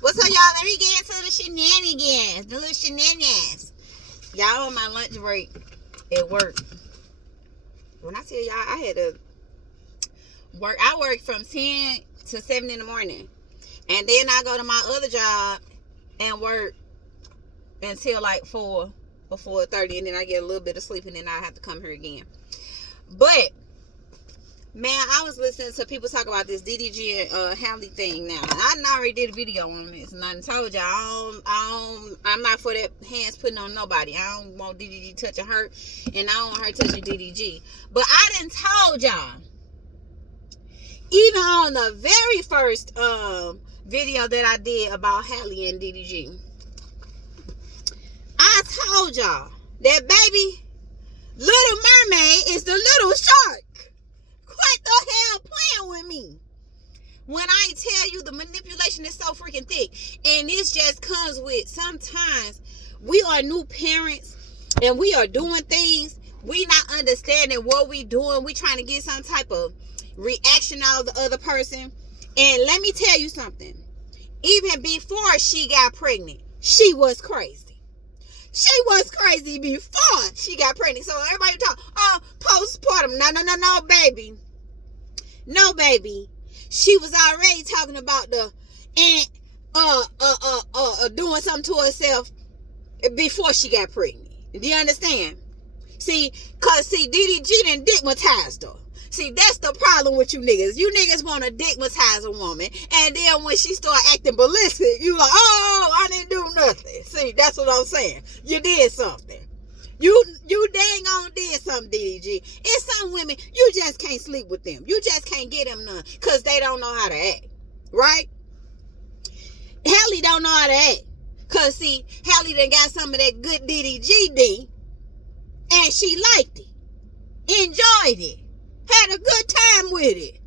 What's up, y'all? Let me get into the shenanigans. The little shenanigans. Y'all on my lunch break at work. When I tell y'all I had to work, I work from 10 to 7 in the morning. And then I go to my other job and work until like 4 or 4:30. And then I get a little bit of sleep and then I have to come here again. But man, I was listening to people talk about this DDG and Halle thing now. I already did a video on this, and I told y'all I'm not for that hands putting on nobody. I don't want DDG touching her, and I don't want her touching DDG. But I done told y'all, even on the very first video that I did about Halle and DDG, I told y'all that baby Little Mermaid is the little shark. What the hell playing with me? When I tell you the manipulation is so freaking thick, and this just comes with sometimes we are new parents and we are doing things, we not understanding what we doing. We trying to get some type of reaction out of the other person. And let me tell you something. Even before she got pregnant, she was crazy. She was crazy before she got pregnant. So everybody talk, oh, postpartum. No, baby. No, baby. She was already talking about the doing something to herself before she got pregnant. Do you understand? See, DDG done digmatized her. See, that's the problem with you niggas. You niggas want to digmatize a woman, and then when she start acting ballistic, you like, oh, I didn't do nothing. See, that's what I'm saying. You did something. You dang on did something, DDG. It's some women, you just can't sleep with them. You just can't get them none, because they don't know how to act. Right? Halle don't know how to act. Because, see, Halle done got some of that good DDGD, and she liked it. Enjoyed it. Had a good time with it.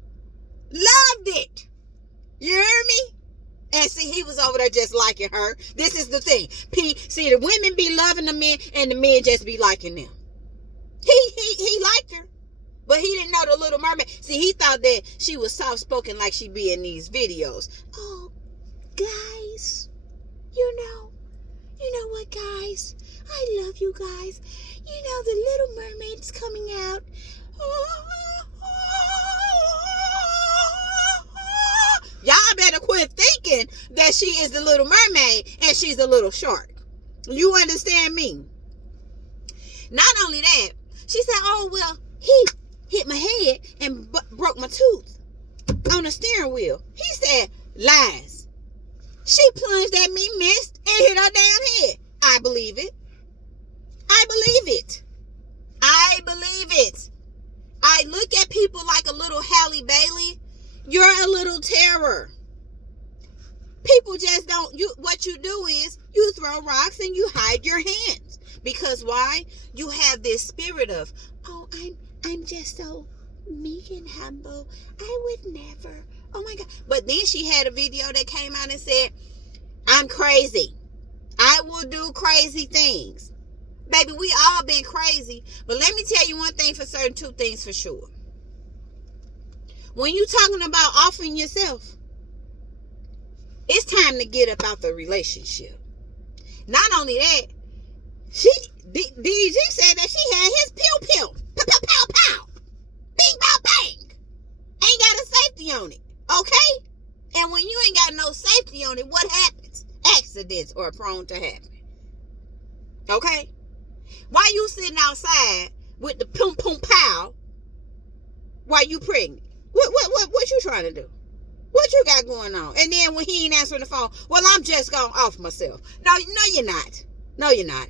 Loved it. You hear me? And see, he was over there just liking her. This is the thing. See, the women be loving the men, and the men just be liking them. He liked her. But he didn't know the Little Mermaid. See, he thought that she was soft-spoken like she be in these videos. Oh, guys. You know what, guys? I love you guys. You know, the Little Mermaid's coming out. Y'all better quit thinking that she is the Little Mermaid and she's a little shark. You understand me? Not only that, she said, oh, well, he hit my head and broke my tooth on the steering wheel. He said, lies. She plunged at me, missed, and hit her damn head. I believe it. I believe it. I believe it. I look at people like a little Halle Bailey. You're a little terror. People just don't. What you do is you throw rocks and you hide your hands. Because why? You have this spirit of, oh, I'm just so meek and humble. I would never. Oh my God. But then she had a video that came out and said, I'm crazy. I will do crazy things. Baby, we all been crazy. But let me tell you one thing for certain, two things for sure. When you talking about offering yourself, it's time to get up out the relationship. Not only that, DDG said that she had his pew-pew. Pow-pow-pow-pow. Bing-bow-bang. Ain't got a safety on it. Okay? And when you ain't got no safety on it, what happens? Accidents are prone to happen. Okay? Why you sitting outside with the pum-pum-pow while you pregnant? What you trying to do? What you got going on? And then when he ain't answering the phone, well, I'm just going off myself. No, you're not. No, you're not.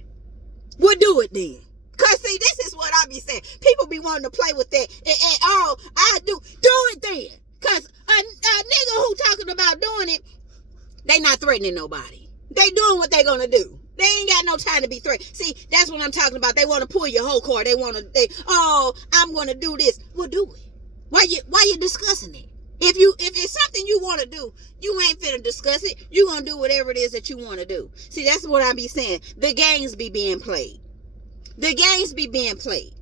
Well, do it then. Because, see, this is what I be saying. People be wanting to play with that. And all I do it then. Because a nigga who talking about doing it, they not threatening nobody. They doing what they gonna do. They ain't got no time to be threatened. See, that's what I'm talking about. They want to pull your whole card. I'm gonna do this. Well, do it. Why you discussing it? If it's something you want to do, you ain't finna discuss it. You gonna do whatever it is that you want to do. See, that's what I be saying. The games be being played. The games be being played.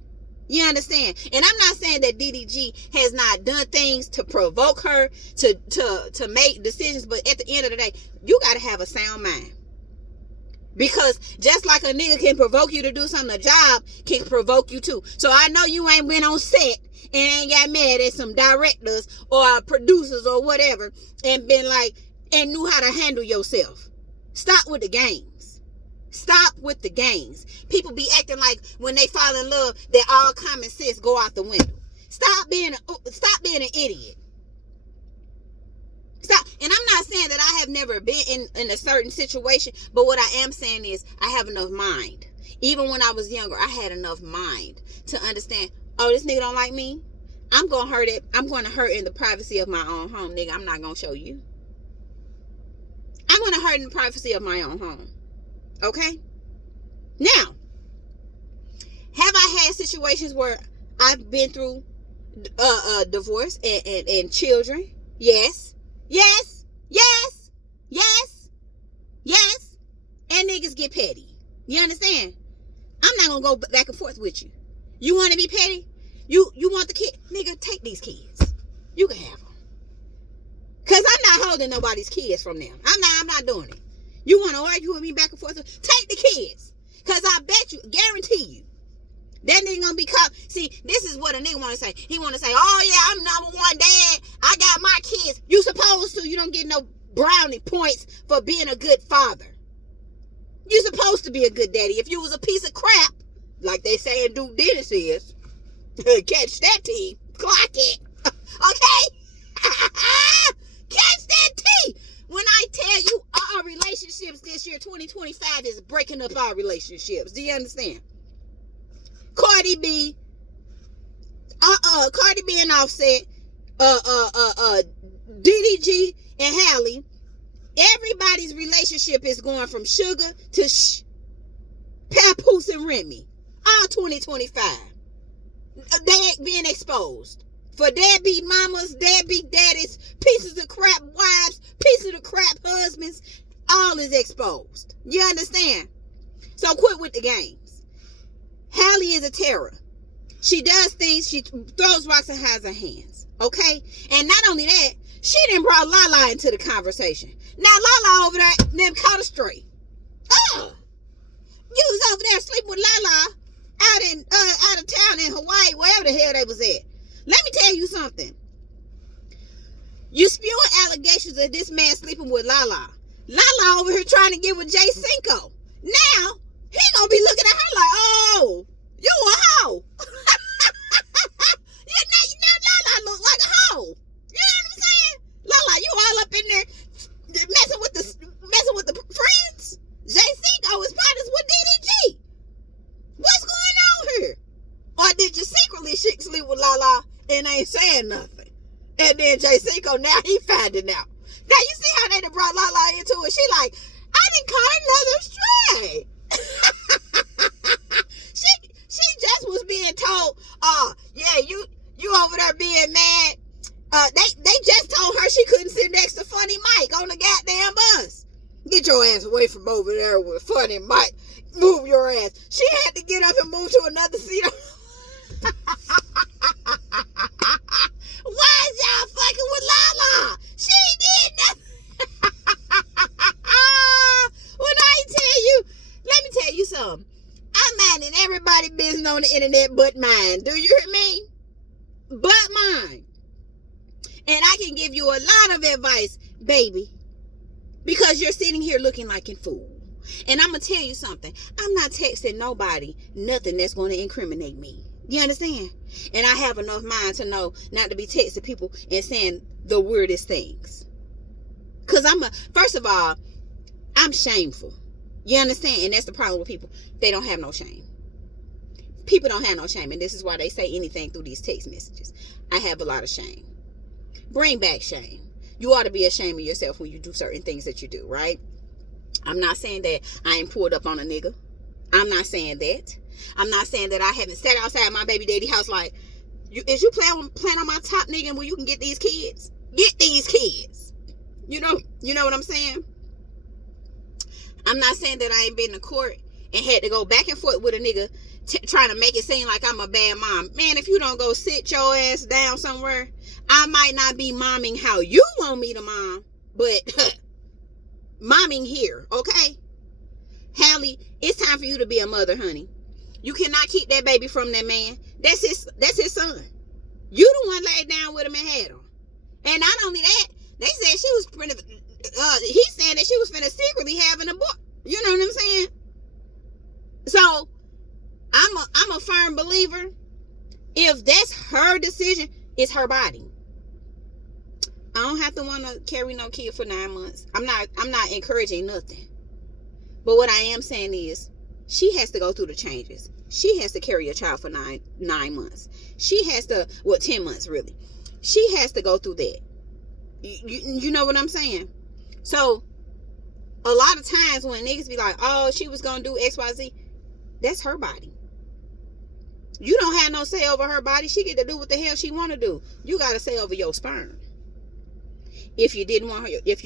You understand? And I'm not saying that DDG has not done things to provoke her to make decisions, but at the end of the day, you got to have a sound mind. Because just like a nigga can provoke you to do something, a job can provoke you too. So I know you ain't been on set and ain't got mad at some directors or producers or whatever and been like, and knew how to handle yourself. Stop with the games. Stop with the games. People be acting like when they fall in love that all common sense go out the window. Stop being an idiot. Stop. And I'm not saying that I have never been in a certain situation, but what I am saying is I have enough mind. Even when I was younger, I had enough mind to understand, oh, this nigga don't like me. I'm going to hurt it. I'm going to hurt in the privacy of my own home, nigga. I'm not going to show you. I'm going to hurt in the privacy of my own home. Okay? Now, have I had situations where I've been through divorce and children? Yes. Yes. Yes. Yes. Yes. And niggas get petty. You understand? I'm not going to go back and forth with you. You want to be petty? You want the kid? Nigga, take these kids. You can have them. Because I'm not holding nobody's kids from them. I'm not doing it. You want to argue with me back and forth? Take the kids. Because I bet you, guarantee you, that nigga gonna be caught. See, this is what a nigga want to say. He want to say, oh yeah, I'm number one dad. I got my kids. You supposed to. You don't get no brownie points for being a good father. You supposed to be a good daddy. If you was a piece of crap, like they say in Duke Dennis is, catch that tea. Clock it. Okay? Catch that tea. When I tell you our relationships this year, 2025 is breaking up our relationships. Do you understand? Cardi B and Offset, DDG and Halle, everybody's relationship is going from sugar to Papoose and Remy. All 2025. They being exposed. For deadbeat mamas, deadbeat daddies, pieces of crap wives, pieces of crap husbands, all is exposed. You understand? So quit with the games. Halle is a terror. She does things, she throws rocks and hides her hands. Okay? And not only that, she done brought Lala into the conversation. Now Lala over there, them caught a stray. Oh! You was over there sleeping with Lala out of town in Hawaii, wherever the hell they was at. Let me tell you something. You spewing allegations of this man sleeping with Lala. Lala over here trying to get with Jay Cinco. Now, he gonna be looking at her like, oh, you a hoe. Now Lala look like a hoe. You know what I'm saying? Lala, you all up in there messing with the friends. Jay Cinco is partners with DDG. What's going on here? Or did you secretly sleep with Lala and ain't saying nothing? And then Jay Cinco, now he finding out. Now you see how they done brought Lala into it. She like, I didn't caught another stray. she just was being told, yeah, you over there being mad. They just told her she couldn't sit next to Funny Mike on the goddamn bus. Get your ass away from over there with Funny Mike. Move your ass. She had to get up and move to another seat. Why is y'all fucking with Lala? She did nothing. When I tell you, let me tell you something. I'm minding everybody's business on the internet but mine. Do you hear me? But mine. And I can give you a lot of advice, baby, because you're sitting here looking like a fool. And I'm going to tell you something. I'm not texting nobody nothing that's going to incriminate me. You understand? And I have enough mind to know not to be texting people and saying the weirdest things. Because first of all, I'm shameful. You understand? And that's the problem with people. They don't have no shame. People don't have no shame. And this is why they say anything through these text messages. I have a lot of shame. Bring back shame. You ought to be ashamed of yourself when you do certain things that you do, right? I'm not saying that I ain't pulled up on a nigga. I'm not saying that. I'm not saying that I haven't sat outside my baby daddy house like, is you playing on my top nigga where you can get these kids? Get these kids. You know what I'm saying? I'm not saying that I ain't been to court and had to go back and forth with a nigga trying to make it seem like I'm a bad mom. Man, if you don't go sit your ass down somewhere, I might not be momming how you want me to mom, but momming here, okay? Halle, it's time for you to be a mother, honey. You cannot keep that baby from that man. That's his son. You the one laid down with him and had him. And not only that, they said she was he's saying that she was finna secretly having a boy. You know what I'm saying? So I'm a firm believer. If that's her decision, it's her body. I don't have to want to carry no kid for 9 months. I'm not encouraging nothing. But what I am saying is, she has to go through the changes. She has to carry a child for nine months. She has to, 10 months really. She has to go through that. You know what I'm saying? So, a lot of times when niggas be like, oh, she was going to do X, Y, Z, that's her body. You don't have no say over her body. She get to do what the hell she want to do. You got to say over your sperm. If you didn't want her, if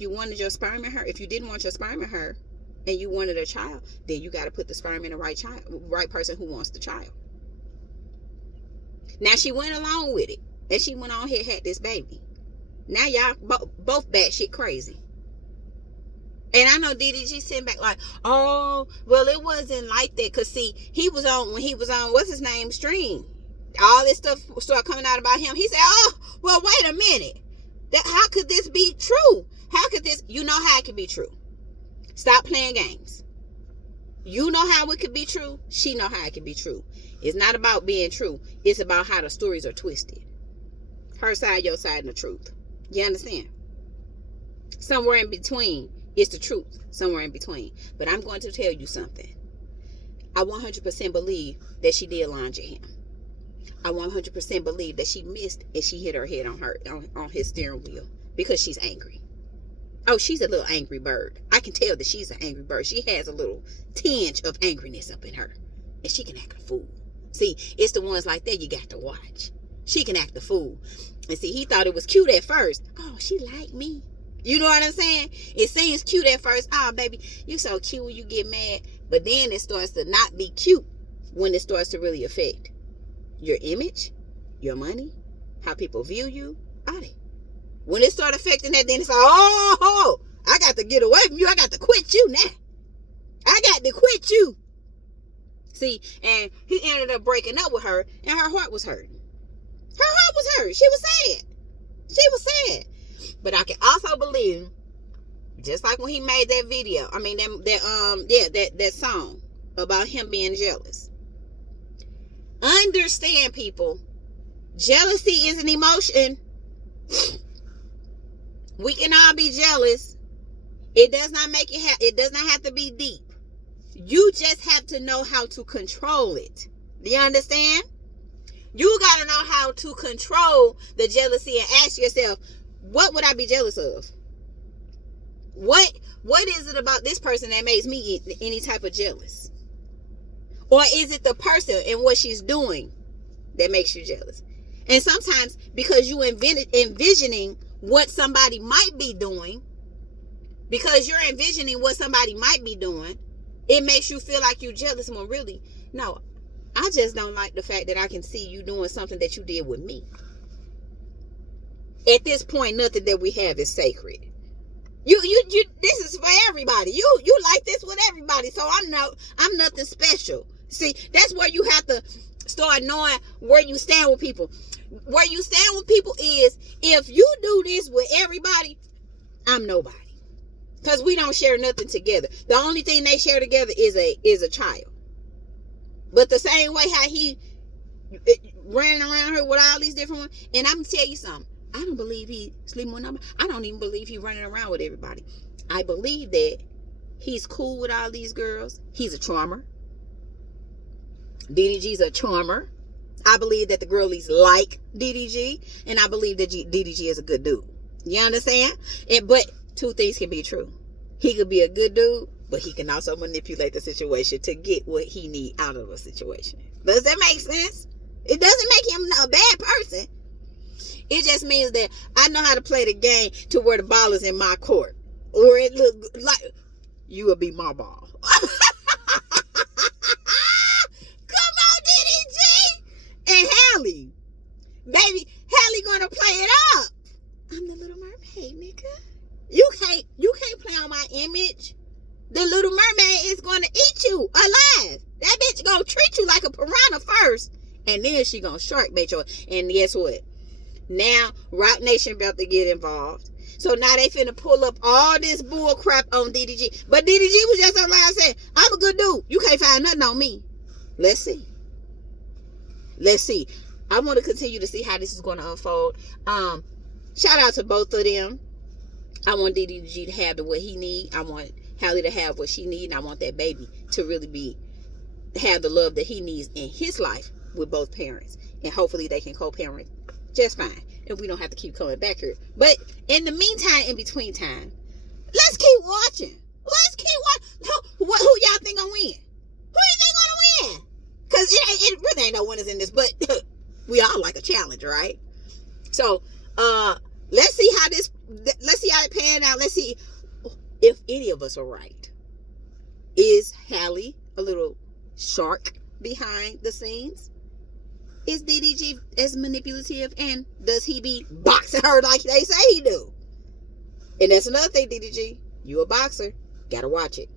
you wanted your sperm in her, if you didn't want your sperm in her, and you wanted a child, then you got to put the sperm in the right person who wants the child. Now she went along with it, and she went on here had this baby. Now y'all both batshit crazy. And I know DDG sitting back like, oh, well, it wasn't like that. Because, see, when he was on, what's his name, Stream. All this stuff started coming out about him. He said, oh, well, wait a minute. How could this be true? How could this, you know how it could be true. Stop playing games. You know how it could be true. She know how it could be true. It's not about being true. It's about how the stories are twisted. Her side, your side, and the truth. You understand? Somewhere in between is the truth. Somewhere in between. But I'm going to tell you something. I 100% believe that she did lunge at him. I 100% believe that she missed and she hit her head on his steering wheel because she's angry. Oh, she's a little angry bird. I can tell that she's an angry bird. She has a little tinge of angriness up in her. And she can act a fool. See, it's the ones like that you got to watch. She can act a fool. And see, he thought it was cute at first. Oh, she like me. You know what I'm saying? It seems cute at first. Oh, baby, you so cute when you get mad. But then it starts to not be cute when it starts to really affect your image, your money, how people view you, all that. When it starts affecting that, then it's like, oh, I got to get away from you. I got to quit you now. I got to quit you. See, and he ended up breaking up with her, and her heart was hurting. Her heart was hurt. She was sad. She was sad. But I can also believe, just like when he made that video, I mean that song about him being jealous. Understand, people, jealousy is an emotion. We can all be jealous. It does not make it it does not have to be deep. You just have to know how to control it. Do you understand? You got to know how to control the jealousy and ask yourself, what would I be jealous of? What is it about this person that makes me any type of jealous? Or is it the person and what she's doing that makes you jealous? And sometimes because you envisioning what somebody might be doing, because you're envisioning what somebody might be doing, it makes you feel like you're jealous when really, no, I just don't like the fact that I can see you doing something that you did with me. At this point, nothing that we have is sacred. You this is for everybody. You like this with everybody. So I'm nothing special. See, that's where you have to start knowing where you stand with people. Where you stand with people is, if you do this with everybody, I'm nobody. Because we don't share nothing together. The only thing they share together is a child. But the same way how he ran around here with all these different ones. And I'm going to tell you something. I don't believe he sleeping with nobody. I don't even believe he running around with everybody. I believe that he's cool with all these girls. He's a charmer. DDG's a charmer. I believe that the girlies like DDG. And I believe that DDG is a good dude. You understand? But two things can be true. He could be a good dude, but he can also manipulate the situation to get what he need out of a situation. Does that make sense? It doesn't make him a bad person. It just means that I know how to play the game to where the ball is in my court. Or it look like you will be my ball. Come on, DDG and Halle. Baby, Halle gonna play it up. I'm the Little Mermaid, nigga. You can't image, the Little Mermaid is going to eat you alive. That bitch gonna treat you like a piranha first, and then she gonna shark bait you. And guess what? Now Rock Nation about to get involved. So now they finna pull up all this bull crap on DDG. But DDG was just online saying, I'm a good dude. You can't find nothing on me. Let's see. Let's see. I want to continue to see how this is going to unfold. Shout out to both of them. I want DDG to have what he need. I want Halle to have what she need. And I want that baby to really have the love that he needs in his life with both parents. And hopefully they can co-parent just fine. And we don't have to keep coming back here. But in the meantime, in between time, let's keep watching. Let's keep watching. Who y'all think gonna win? Who you think gonna win? Because it really ain't no winners in this, but we all like a challenge, right? So let's see how it pan out. Let's see if any of us are right. Is Halle a little shark behind the scenes? Is DDG as manipulative, and does he be boxing her like they say he do? And that's another thing, DDG. You a boxer. Gotta watch it.